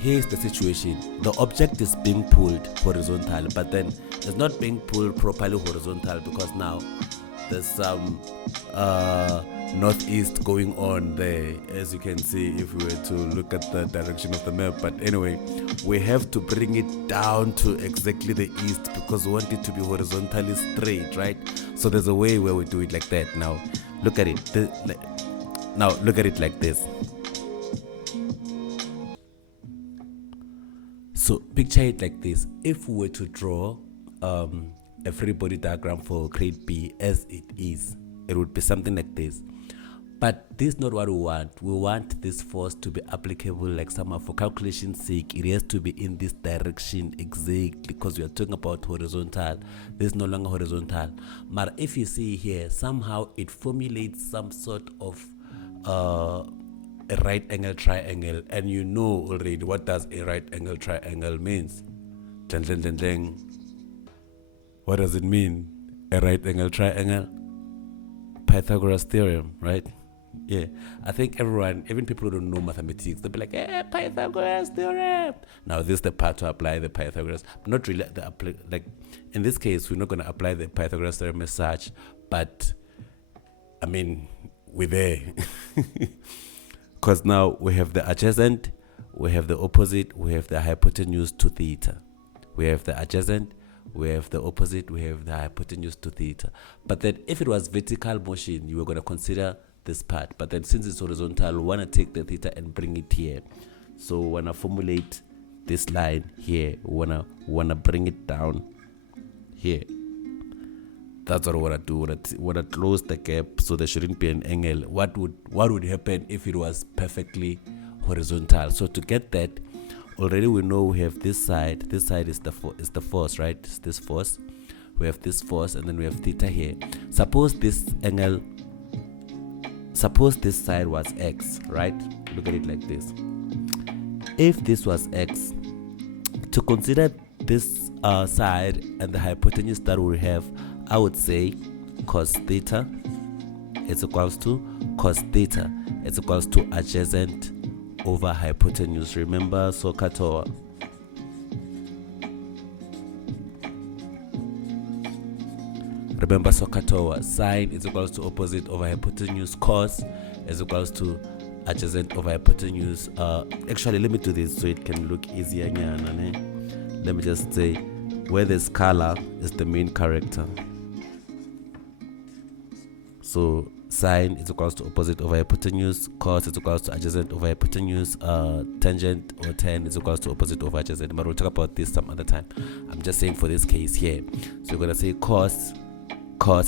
here's the situation. The object is being pulled horizontal, but then it's not being pulled properly horizontal because now there's some northeast going on there, as you can see if we were to look at the direction of the map. But anyway, we have to bring it down to exactly the east because we want it to be horizontally straight, right? So there's a way where we do it like that. Now look at it. Now look at it like this. So picture it like this. If we were to draw a free body diagram for grade B as it is, it would be something like this. But this is not what we want. We want this force to be applicable like somehow for calculation's sake. It has to be in this direction exactly because we are talking about horizontal. This is no longer horizontal. But if you see here, somehow it formulates some sort of a right angle triangle, and you know already what does a right angle triangle means. Ding, ding, ding, ding. What does it mean? A right angle triangle? Pythagoras theorem, right? Yeah, I think everyone, even people who don't know mathematics, they'll be like, Pythagoras theorem. Now this is the part to apply the Pythagoras, not really like in this case we're not going to apply the Pythagoras theorem as such, but I mean we're there because now we have the adjacent, we have the opposite, we have the hypotenuse to theta. We have the adjacent, we have the opposite, we have the hypotenuse to theta. But then if it was vertical motion, you were going to consider this part. But then since it's horizontal, we want to take the theta and bring it here. So we want to formulate this line here. We want to bring it down here. That's what we want to do. We want to close the gap so there shouldn't be an angle. What would happen if it was perfectly horizontal? So to get that, already we know we have this side. This side is the force, right? It's this force. We have this force, and then we have theta here. Suppose this side was x, right? Look at it like this. If this was x, to consider this side and the hypotenuse that we have, I would say cos theta is equals to cos theta is equals to adjacent over hypotenuse. Remember SOHCAHTOA. Remember SOHCAHTOA. Sine is equals to opposite over hypotenuse. Cos is equals to adjacent over hypotenuse. Actually, let me do this so it can look easier. Let me just say where this color is the main character. So sine is equals to opposite over hypotenuse, cos is equals to adjacent over hypotenuse, tangent or tan is equals to opposite over adjacent. But we'll talk about this some other time. I'm just saying for this case here. So we're going to say cos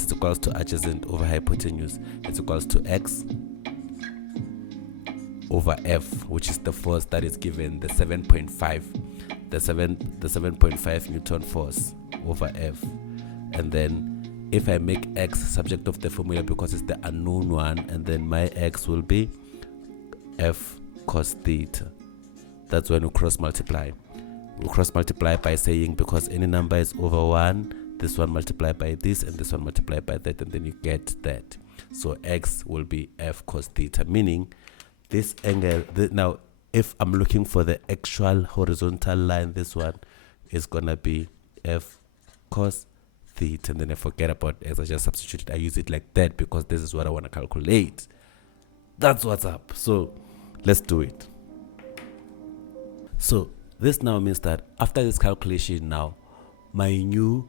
is equals to adjacent over hypotenuse. It's equals to x over f, which is the force that is given, the 7.5, the 7.5 Newton force over f. And then if I make x subject of the formula because it's the unknown one, and then my x will be f cos theta. That's when we cross multiply. We cross multiply by saying because any number is over 1, this one multiplied by this and this one multiplied by that, and then you get that. So x will be f cos theta, meaning this angle. Now, if I'm looking for the actual horizontal line, this one is gonna be f cos theta, and then I forget about x. I just substitute it. I use it like that because this is what I want to calculate. That's what's up. So let's do it. So this now means that after this calculation, now my new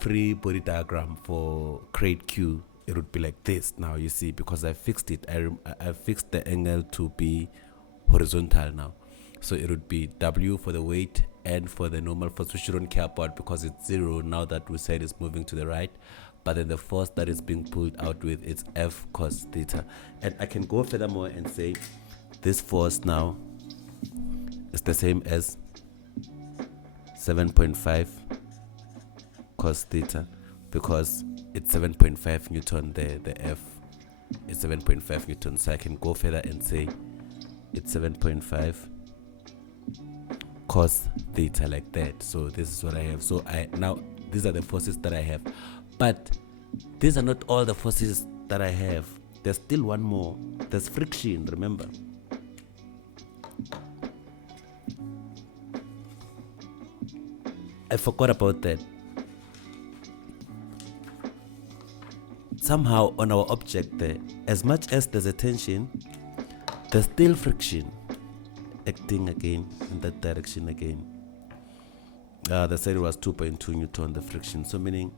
free body diagram for grade Q, it would be like this. Now you see, because I fixed it, I fixed the angle to be horizontal now. So it would be W for the weight and for the normal force, which you don't care about because it's 0 now that we said it's moving to the right. But then the force that is being pulled out with, it's F cos theta. And I can go furthermore and say this force now is the same as 7.5 cos theta because it's 7.5 Newton there, the F is 7.5 Newton. So I can go further and say it's 7.5 cos theta like that. So this is what I have. So now these are the forces that I have, but these are not all the forces that I have. There's still one more. There's friction. Remember, I forgot about that. Somehow on our object there, as much as there's a tension, there's still friction acting again in that direction again. They said it was 2.2 Newton, the friction. So meaning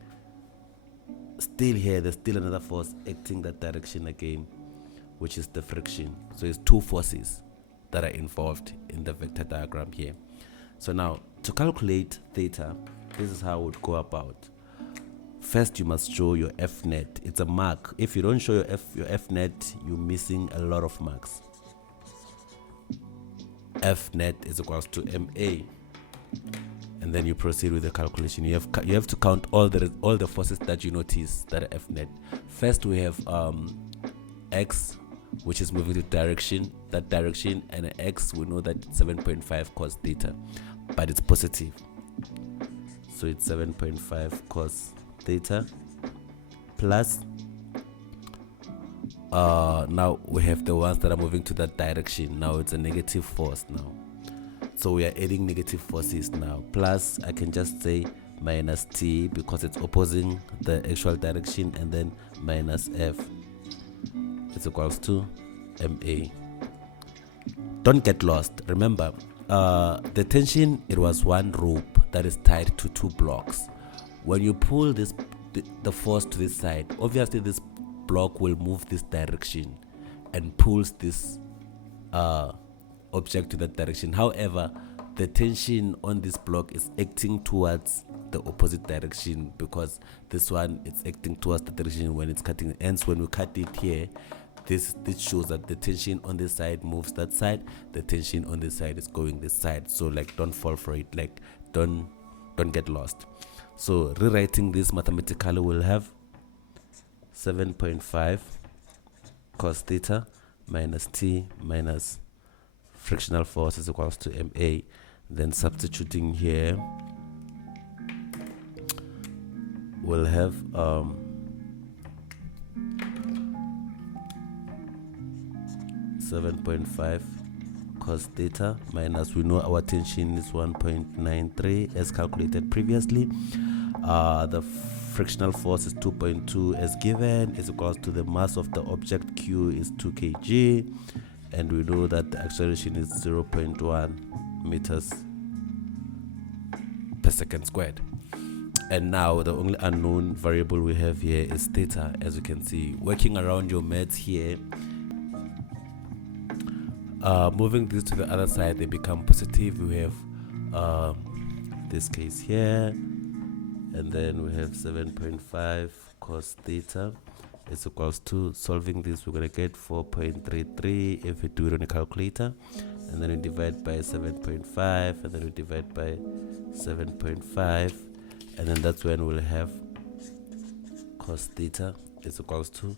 still here, there's still another force acting that direction again, which is the friction. So it's two forces that are involved in the vector diagram here. So now to calculate theta, this is how it would go about. First, you must show your F net. It's a mark. If you don't show your F net, you're missing a lot of marks. F net is equals to MA, and then you proceed with the calculation. You have to count all the forces that you notice that are F net. First, we have X, which is moving that direction, and X, we know that it's 7.5 cos theta, but it's positive. So it's 7.5 cos theta plus now we have the ones that are moving to that direction. Now it's a negative force now, so we are adding negative forces now, plus I can just say minus T because it's opposing the actual direction, and then minus F is equals to MA. Don't get lost. Remember, the tension, it was one rope that is tied to two blocks. When you pull the force to this side, obviously this block will move this direction and pulls this object to that direction. However, the tension on this block is acting towards the opposite direction, because this one is acting towards the direction when it's cutting. Hence, when we cut it here, this shows that the tension on this side moves that side, the tension on this side is going this side. So like, don't fall for it, like don't get lost. So rewriting this mathematically, we'll have 7.5 cos theta minus T minus frictional force is equals to MA. Then substituting here, we'll have 7.5 cos theta minus, we know our tension is 1.93 as calculated previously. The frictional force is 2.2 as given, is equals to the mass of the object Q is 2 kg, and we know that the acceleration is 0.1 meters per second squared. And now the only unknown variable we have here is theta. As you can see, working around your maths here, moving this to the other side, they become positive. We have this case here, and then we have 7.5 cos theta is equals to, solving this, we're going to get 4.33 if we do it on a calculator, and then we divide by 7.5, and then we divide by 7.5, and then that's when we'll have cos theta is equals to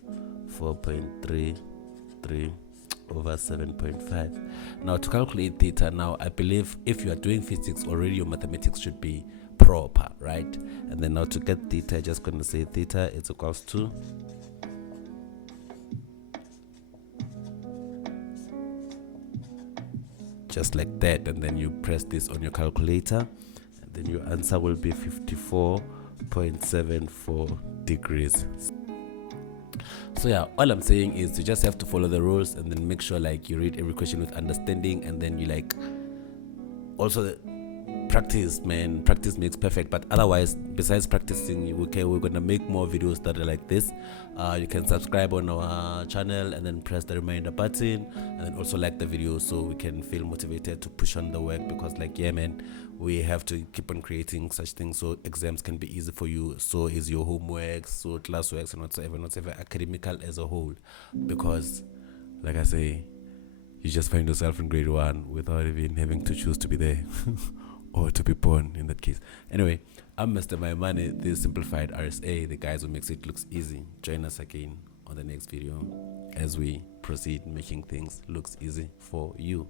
4.33 over 7.5. Now to calculate theta, now I believe if you are doing physics already, your mathematics should be proper, right? And then now to get theta, just going to say theta is equals to just like that, and then you press this on your calculator, and then your answer will be 54.74 degrees. So yeah, all I'm saying is you just have to follow the rules, and then make sure like you read every question with understanding, and then you like also practice, man. Practice makes perfect. But otherwise, besides practicing, we're gonna make more videos that are like this. You can subscribe on our channel, and then press the reminder button, and then also like the video so we can feel motivated to push on the work, because like, yeah man, we have to keep on creating such things so exams can be easy for you, so is your homework, so classworks, and whatsoever academical as a whole, because like I say, you just find yourself in grade 1 without even having to choose to be there or to be born in that case. Anyway, I'm Mr. My Money, this simplified RSA, the guys who makes it looks easy. Join us again on the next video as we proceed making things looks easy for you.